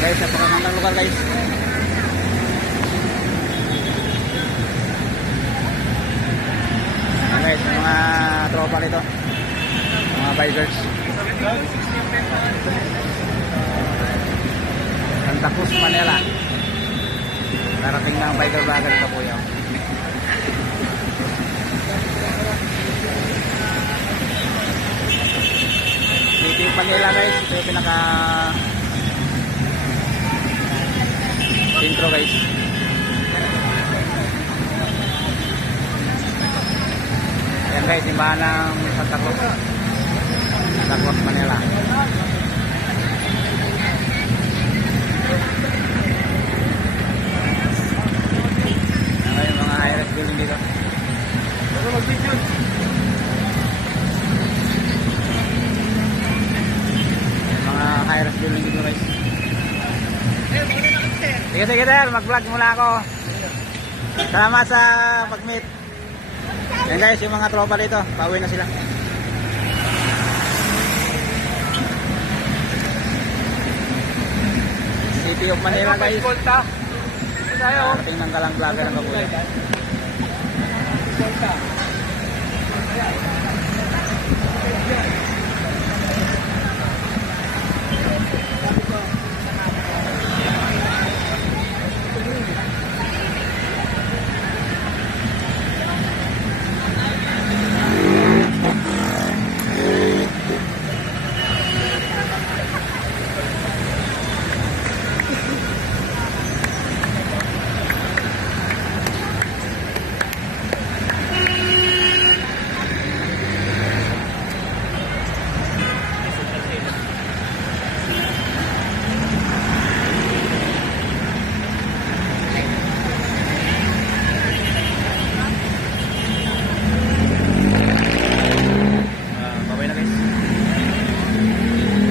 Guys, napakagandang lugar guys. Ayan guys, yung mga tropa nito. Mga bikers. Santa Cruz, Manila. Darating ng biker vlogger ito po yun. City of Manila guys. Ito yung pinaka intro guys. Ayan guys, simbahan ng Santa Cruz. Santa Cruz, Manila. Ayan mga high-rise building dito. Mga high-rise building dito guys. Sige sir, mag-vlog muna ako. Salamat sa pag-meet. Yan guys, yung mga tropa dito, pauwi na sila. City of Manila guys. Parating ng Galang Vlogger ng Kabuya.